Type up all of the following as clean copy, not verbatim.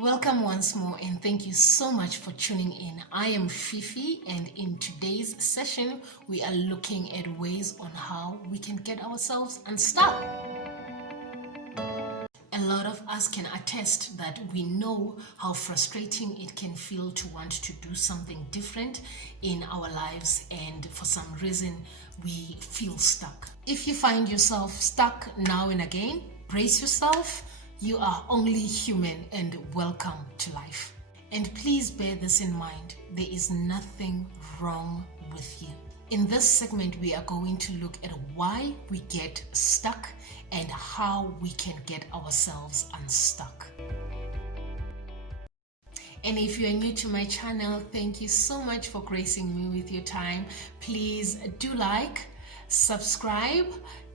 Welcome once more, and thank you so much for tuning in. I am Fifi, and in today's session, we are looking at ways on how we can get ourselves unstuck. A lot of us can attest that we know how frustrating it can feel to want to do something different in our lives, and for some reason, we feel stuck. If you find yourself stuck now and again, brace yourself. You are only human and welcome to life. And please bear this in mind, there is nothing wrong with you. In this segment, we are going to look at why we get stuck and how we can get ourselves unstuck. And if you are new to my channel, thank you so much for gracing me with your time. Please do like, subscribe,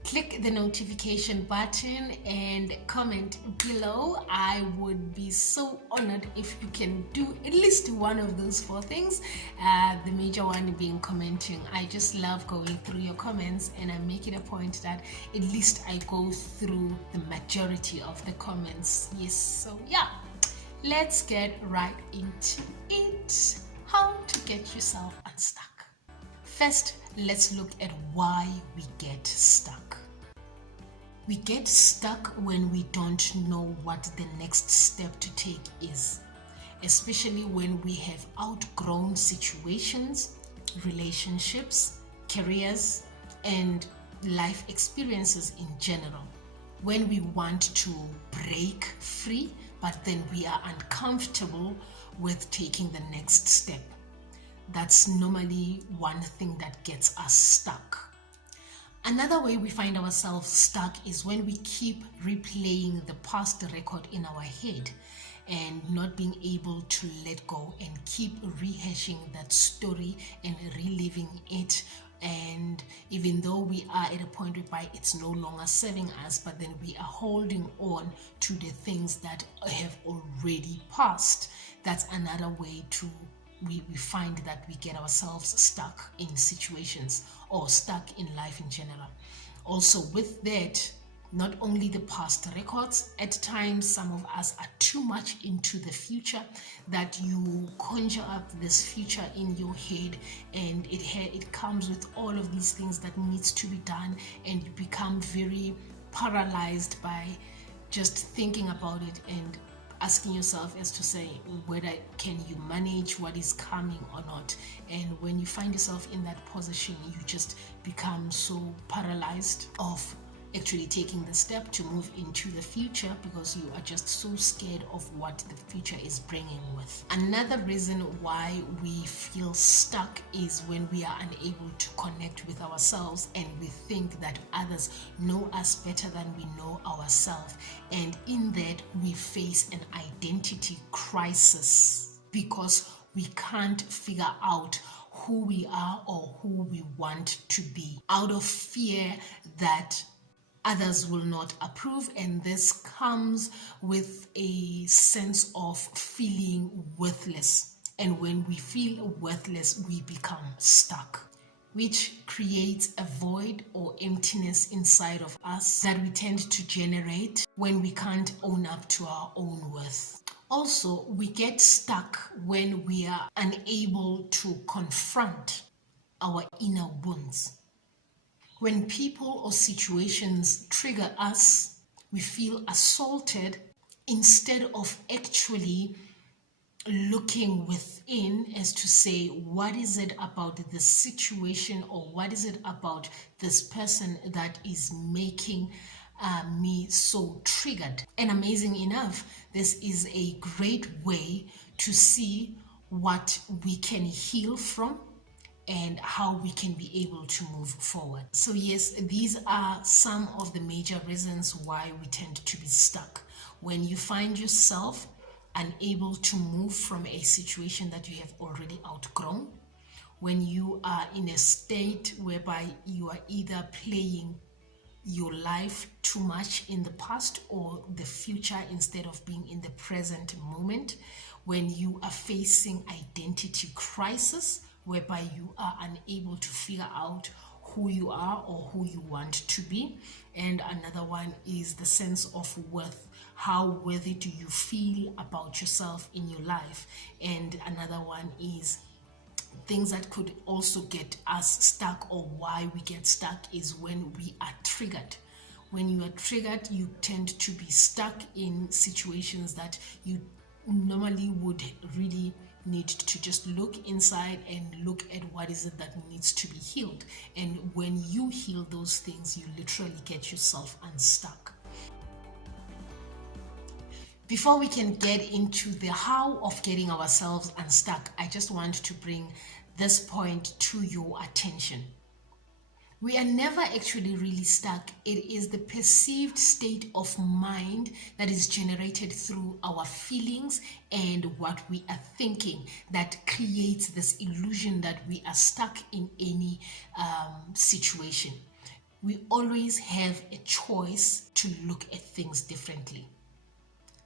click the notification button and comment below. I would be so honored if you can do at least one of those four things. The major one being commenting. I just love going through your comments, and I make it a point that at least I go through the majority of the comments. Yes, so yeah, let's get right into it. How to get yourself unstuck. First, let's look at why we get stuck. We get stuck when we don't know what the next step to take is, especially when we have outgrown situations, relationships, careers, and life experiences in general. When we want to break free, but then we are uncomfortable with taking the next step. That's normally one thing that gets us stuck. Another way we find ourselves stuck is when we keep replaying the past record in our head and not being able to let go and keep rehashing that story and reliving it. And even though we are at a point whereby it's no longer serving us, but then we are holding on to the things that have already passed. That's another way to we find that we get ourselves stuck in situations or stuck in life in general. Also with that, not only the past records, at times some of us are too much into the future that you conjure up this future in your head, and it comes with all of these things that needs to be done, and you become very paralyzed by just thinking about it and asking yourself as to say whether can you manage what is coming or not. And when you find yourself in that position, you just become so paralyzed of actually taking the step to move into the future because you are just so scared of what the future is bringing with. Another reason why we feel stuck is when we are unable to connect with ourselves and we think that others know us better than we know ourselves. And in that, we face an identity crisis because we can't figure out who we are or who we want to be, out of fear that others will not approve, and this comes with a sense of feeling worthless. And when we feel worthless, we become stuck, which creates a void or emptiness inside of us that we tend to generate when we can't own up to our own worth. Also, we get stuck when we are unable to confront our inner wounds. When people or situations trigger us, we feel assaulted instead of actually looking within as to say, what is it about the situation or what is it about this person that is making me so triggered? And amazing enough, this is a great way to see what we can heal from and how we can be able to move forward. So yes, these are some of the major reasons why we tend to be stuck. When you find yourself unable to move from a situation that you have already outgrown, when you are in a state whereby you are either playing your life too much in the past or the future instead of being in the present moment, when you are facing identity crisis, whereby you are unable to figure out who you are or who you want to be. And another one is the sense of worth. How worthy do you feel about yourself in your life? And another one is things that could also get us stuck, or why we get stuck, is when we are triggered. When you are triggered, you tend to be stuck in situations that you normally would really need to just look inside and look at what is it that needs to be healed. And when you heal those things, you literally get yourself unstuck. Before we can get into the how of getting ourselves unstuck, I just want to bring this point to your attention. We are never actually really stuck. It is the perceived state of mind that is generated through our feelings and what we are thinking that creates this illusion that we are stuck in any situation. We always have a choice to look at things differently.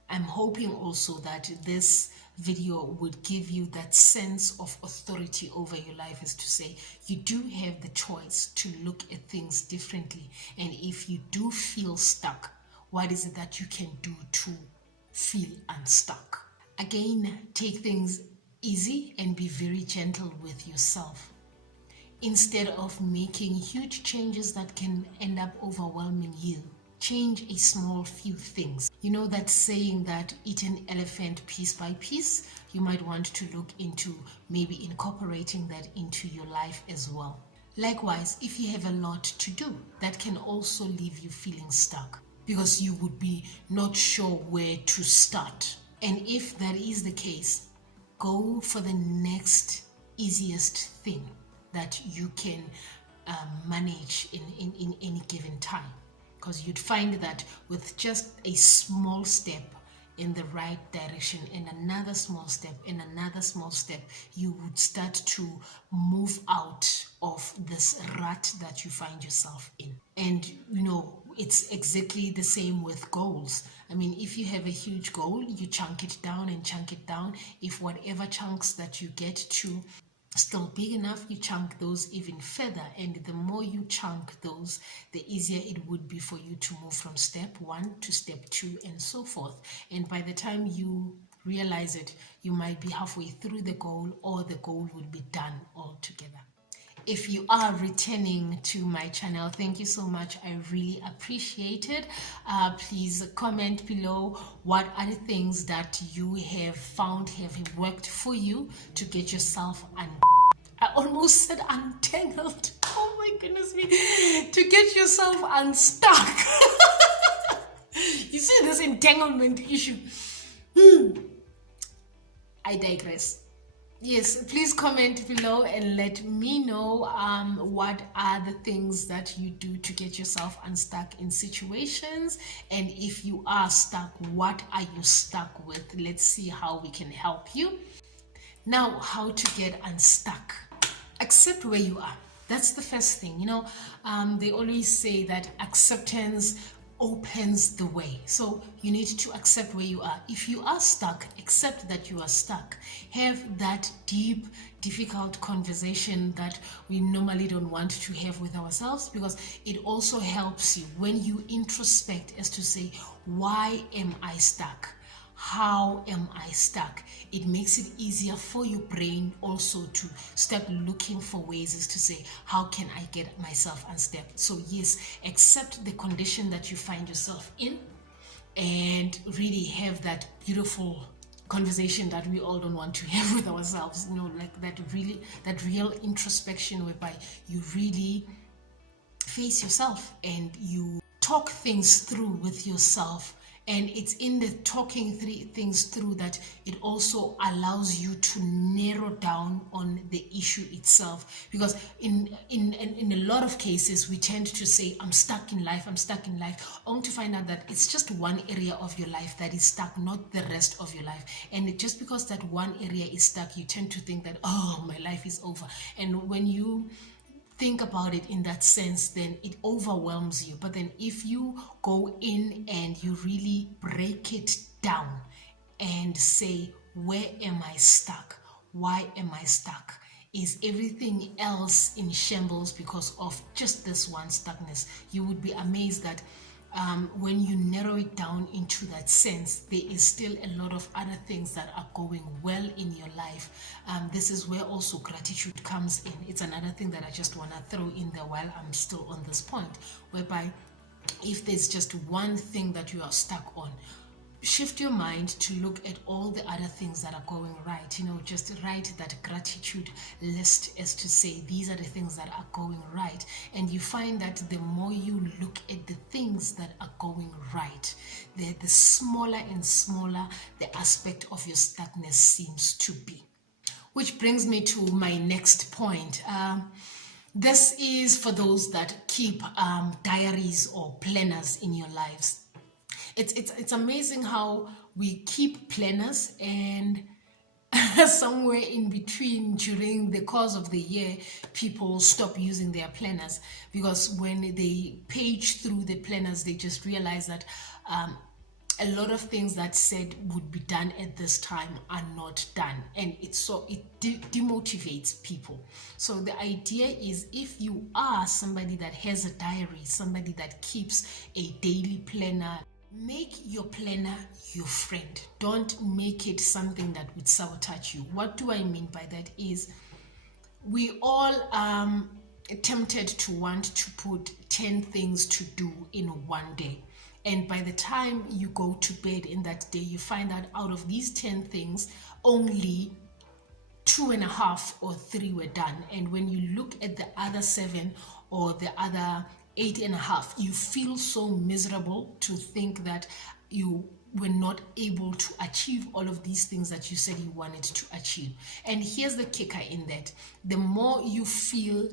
I'm hoping also that this video would give you that sense of authority over your life, is to say you do have the choice to look at things differently. And if you do feel stuck, what is it that you can do to feel unstuck? Again, take things easy and be very gentle with yourself. Instead of making huge changes that can end up overwhelming you, change a small few things. You know that saying that eat an elephant piece by piece? You might want to look into maybe incorporating that into your life as well. Likewise, if you have a lot to do, that can also leave you feeling stuck because you would be not sure where to start. And if that is the case, go for the next easiest thing that you can manage in any given time. Because you'd find that with just a small step in the right direction and another small step and another small step, you would start to move out of this rut that you find yourself in. And you know, it's exactly the same with goals. I mean, if you have a huge goal, you chunk it down and chunk it down. If whatever chunks that you get to still big enough, you chunk those even further, and the more you chunk those, the easier it would be for you to move from step 1 to step 2 and so forth. And by the time you realize it, you might be halfway through the goal, or the goal would be done altogether. If you are returning to my channel, thank you so much. I really appreciate it. Please comment below what are the things that you have found have worked for you to get yourself I almost said untangled. Oh my goodness me. To get yourself unstuck. You see this entanglement issue. I digress. Yes, please comment below and let me know what are the things that you do to get yourself unstuck in situations. And if you are stuck, what are you stuck with? Let's see how we can help you. Now, how to get unstuck. Accept where you are. That's the first thing. You know, they always say that acceptance opens the way. So you need to accept where you are. If you are stuck, accept that you are stuck. Have that deep, difficult conversation that we normally don't want to have with ourselves, because it also helps you when you introspect as to say, why am I stuck? How am I stuck? It makes it easier for your brain also to start looking for ways as to say, how can I get myself unstuck? So yes, accept the condition that you find yourself in and really have that beautiful conversation that we all don't want to have with ourselves. You know, like that real introspection whereby you really face yourself and you talk things through with yourself. And it's in the talking things through that it also allows you to narrow down on the issue itself. Because in a lot of cases, we tend to say, I'm stuck in life, only to find out that it's just one area of your life that is stuck, not the rest of your life. And just because that one area is stuck, you tend to think that, oh, my life is over. And when you think about it in that sense, then it overwhelms you. But then if you go in and you really break it down and say, where am I stuck? Why am I stuck? is everything else in shambles because of just this one stuckness. You would be amazed that when you narrow it down into that sense, there is still a lot of other things that are going well in your life. This is where also gratitude comes in. It's another thing that I just want to throw in there while I'm still on this point, whereby if there's just one thing that you are stuck on, shift your mind to look at all the other things that are going right. Just write that gratitude list, as to say these are the things that are going right, and you find that the more you look at the things that are going right, the smaller and smaller the aspect of your stuckness seems to be. Which brings me to my next point. This is for those that keep diaries or planners in your lives. It's amazing how we keep planners, and somewhere in between, during the course of the year, people stop using their planners, because when they page through the planners, they just realize that a lot of things that said would be done at this time are not done, and it demotivates people. So the idea is, if you are somebody that has a diary, somebody that keeps a daily planner, make your planner your friend. Don't make it something that would sabotage you. What do I mean by that is, we all tempted to want to put 10 things to do in one day. And by the time you go to bed in that day, you find out of these 10 things, only 2.5 or 3 were done. And when you look at the other 7 or the other 8.5, you feel so miserable to think that you were not able to achieve all of these things that you said you wanted to achieve. And here's the kicker in that: the more you feel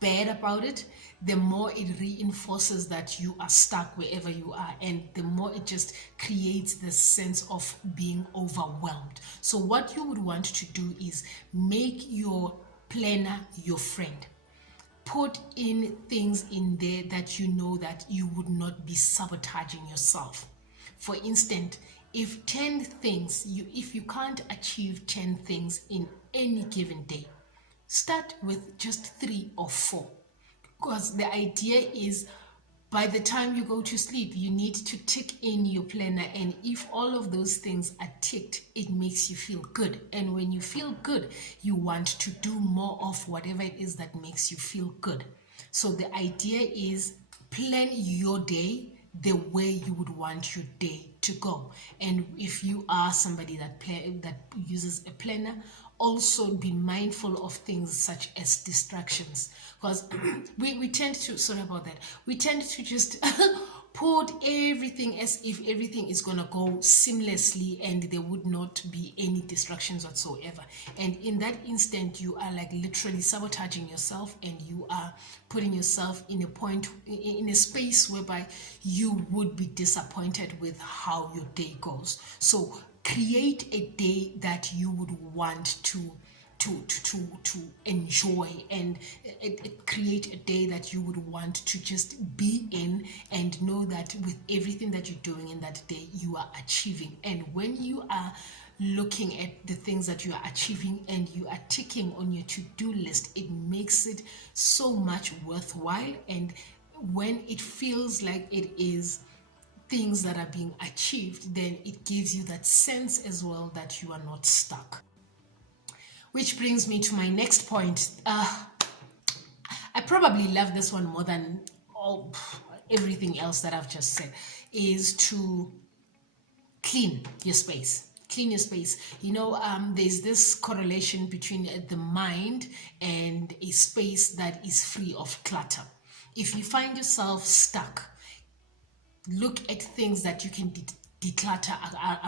bad about it, the more it reinforces that you are stuck wherever you are, and the more it just creates this sense of being overwhelmed. So what you would want to do is make your planner your friend. Put in things in there that you know that you would not be sabotaging yourself. For instance, if 10 things, if you can't achieve 10 things in any given day, start with just 3 or 4. Because the idea is, by the time you go to sleep, you need to tick in your planner, and if all of those things are ticked, it makes you feel good. And when you feel good, you want to do more of whatever it is that makes you feel good. So the idea is, plan your day the way you would want your day to go. And if you are somebody that uses a planner, also be mindful of things such as distractions, because we tend to, sorry about that, we tend to just put everything as if everything is gonna go seamlessly and there would not be any distractions whatsoever. And in that instant, you are like literally sabotaging yourself, and you are putting yourself in a space whereby you would be disappointed with how your day goes. So create a day that you would want to enjoy, and create a day that you would want to just be in, and know that with everything that you're doing in that day, you are achieving. And when you are looking at the things that you are achieving and you are ticking on your to-do list, it makes it so much worthwhile. And when it feels like it is things that are being achieved, then it gives you that sense as well that you are not stuck. Which brings me to my next point. I probably love this one more than everything else that I've just said, is to clean your space. Clean your space. There's this correlation between the mind and a space that is free of clutter. If you find yourself stuck, look at things that you can declutter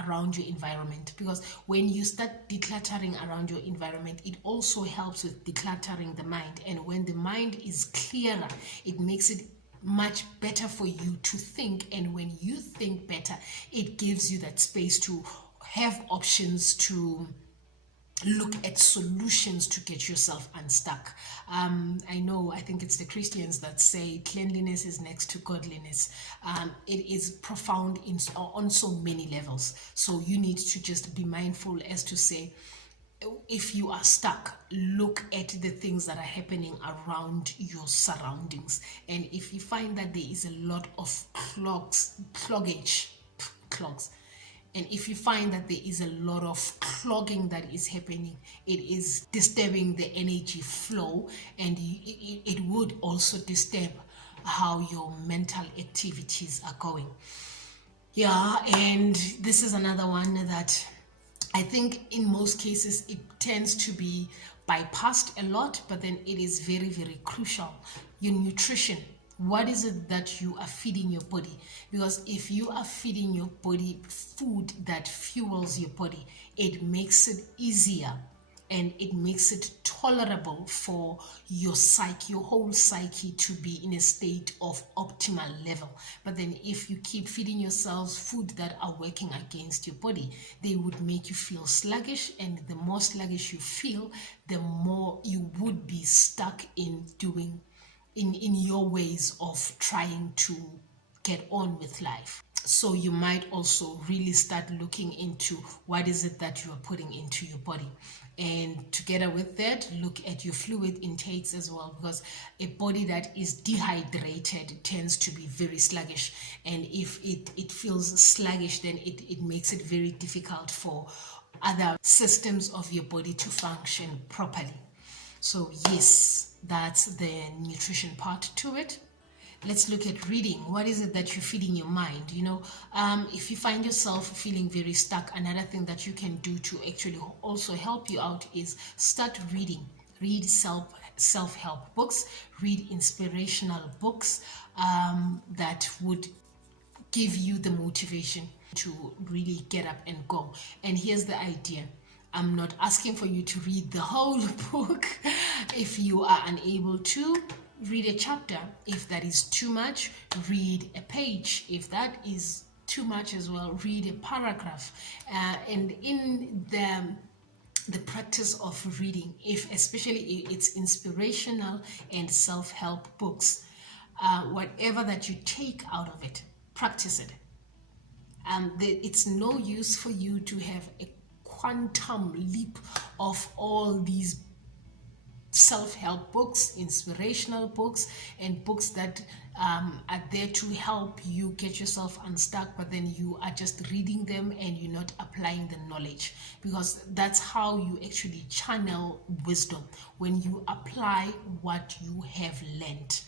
around your environment, because when you start decluttering around your environment, it also helps with decluttering the mind. And when the mind is clearer, it makes it much better for you to think. And when you think better, it gives you that space to have options, to look at solutions to get yourself unstuck. I think it's the Christians that say cleanliness is next to godliness. It is profound on so many levels. So you need to just be mindful as to say, if you are stuck, look at the things that are happening around your surroundings. And if you find that there is a lot of clogs, and if you find that there is a lot of clogging that is happening, it is disturbing the energy flow, and it would also disturb how your mental activities are going. Yeah, and this is another one that I think in most cases it tends to be bypassed a lot, but then it is very, very crucial. Your nutrition. What is it that you are feeding your body? Because if you are feeding your body food that fuels your body, it makes it easier and it makes it tolerable for your psyche, your whole psyche, to be in a state of optimal level. But then if you keep feeding yourselves food that are working against your body, they would make you feel sluggish, and the more sluggish you feel, the more you would be stuck in doing in your ways of trying to get on with life. So you might also really start looking into what is it that you are putting into your body. And together with that, look at your fluid intakes as well, because a body that is dehydrated tends to be very sluggish. And if it feels sluggish, then it makes it very difficult for other systems of your body to function properly. So yes, that's the nutrition part to it. Let's look at reading. What is it that you're feeding your mind? If you find yourself feeling very stuck, another thing that you can do to actually also help you out is start reading. Read self-help books, read inspirational books that would give you the motivation to really get up and go. And here's the idea. I'm not asking for you to read the whole book. If you are unable to, read a chapter. If that is too much, read a page. If that is too much as well, read a paragraph. And in the practice of reading, if especially it's inspirational and self-help books, whatever that you take out of it, practice it. It's no use for you to have a quantum leap of all these self-help books, inspirational books, and books that are there to help you get yourself unstuck, but then you are just reading them and you're not applying the knowledge, because that's how you actually channel wisdom, when you apply what you have learned.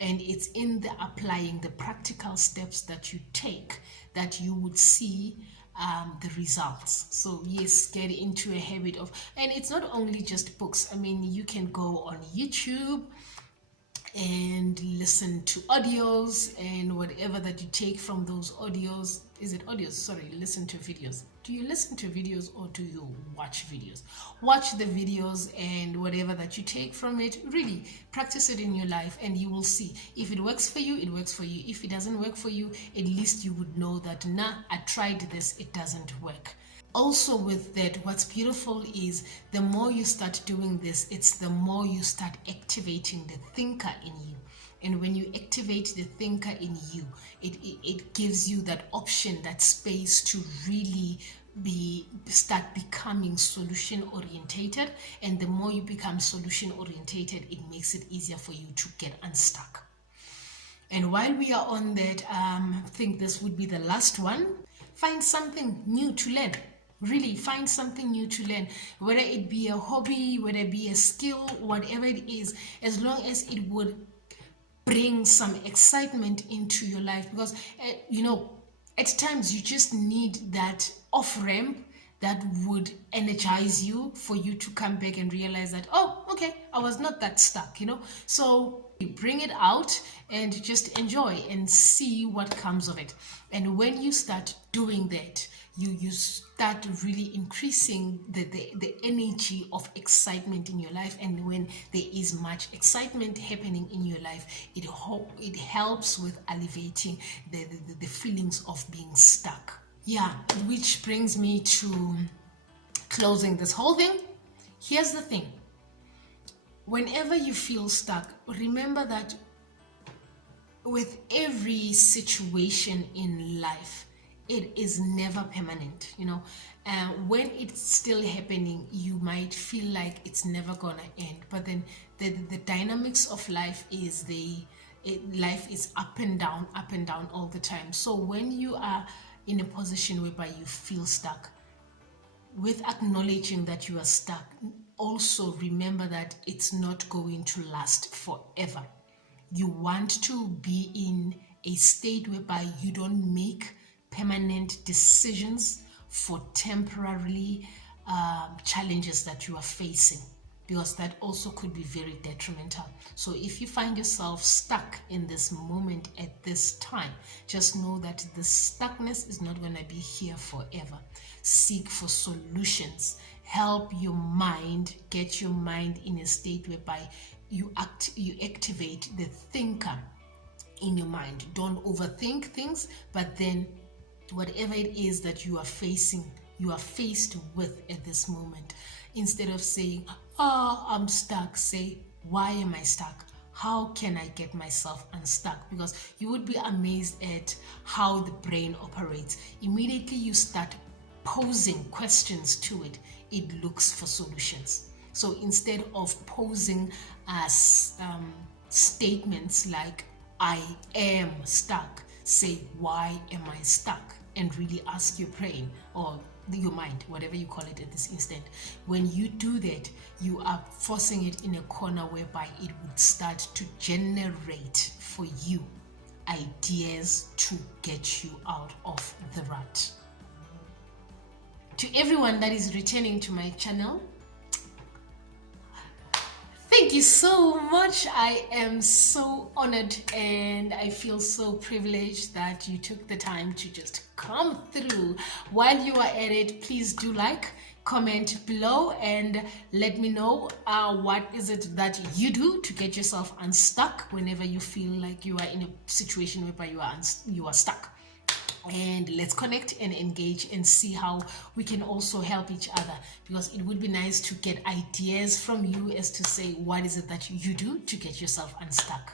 And it's in the applying, the practical steps that you take, that you would see the results. So yes, get into a habit of, and it's not only just books. I mean, you can go on YouTube and listen to audios, and whatever that you take from those audios. Is it audios? Sorry, listen to videos. Do you listen to videos or do you watch videos? Watch the videos, and whatever that you take from it, really practice it in your life, and you will see. If it works for you, it works for you. If it doesn't work for you, at least you would know that, nah, I tried this, it doesn't work. Also with that, what's beautiful is the more you start doing this, it's the more you start activating the thinker in you. And when you activate the thinker in you, it gives you that option, that space to really start becoming solution orientated. And the more you become solution orientated, it makes it easier for you to get unstuck. And while we are on that, I think this would be the last one. Find something new to learn. Really find something new to learn, whether it be a hobby, whether it be a skill, whatever it is, as long as it would bring some excitement into your life. Because at times you just need that off ramp that would energize you, for you to come back and realize that, oh, okay, I was not that stuck, So you bring it out and just enjoy and see what comes of it. And when you start doing that, you start really increasing the energy of excitement in your life. And when there is much excitement happening in your life, it helps with alleviating the feelings of being stuck. Yeah, which brings me to closing this whole thing. Here's the thing. Whenever you feel stuck, remember that with every situation in life, it is never permanent, you know. When it's still happening, you might feel like it's never gonna end, but then the dynamics of life is life is up and down all the time. So when you are in a position whereby you feel stuck, with acknowledging that you are stuck, also remember that it's not going to last forever. You want to be in a state whereby you don't make permanent decisions for temporarily challenges that you are facing, because that also could be very detrimental. So if you find yourself stuck in this moment at this time, just know that the stuckness is not going to be here forever. Seek for solutions. Help your mind, get your mind in a state whereby you activate the thinker in your mind. Don't overthink things, but then whatever it is that you are faced with at this moment, instead of saying, oh, I'm stuck, say, why am I stuck? How can I get myself unstuck? Because you would be amazed at how the brain operates. Immediately you start posing questions to it, it looks for solutions. So instead of posing as statements like, I am stuck, say, why am I stuck? And really ask your brain or your mind, whatever you call it at this instant. When you do that, you are forcing it in a corner whereby it would start to generate for you ideas to get you out of the rut. To everyone that is returning to my channel, thank you so much. I am so honored and I feel so privileged that you took the time to just come through. While you are at it, please do like, comment below, and let me know what is it that you do to get yourself unstuck whenever you feel like you are in a situation whereby you are stuck. And let's connect and engage and see how we can also help each other, because it would be nice to get ideas from you as to say, what is it that you do to get yourself unstuck.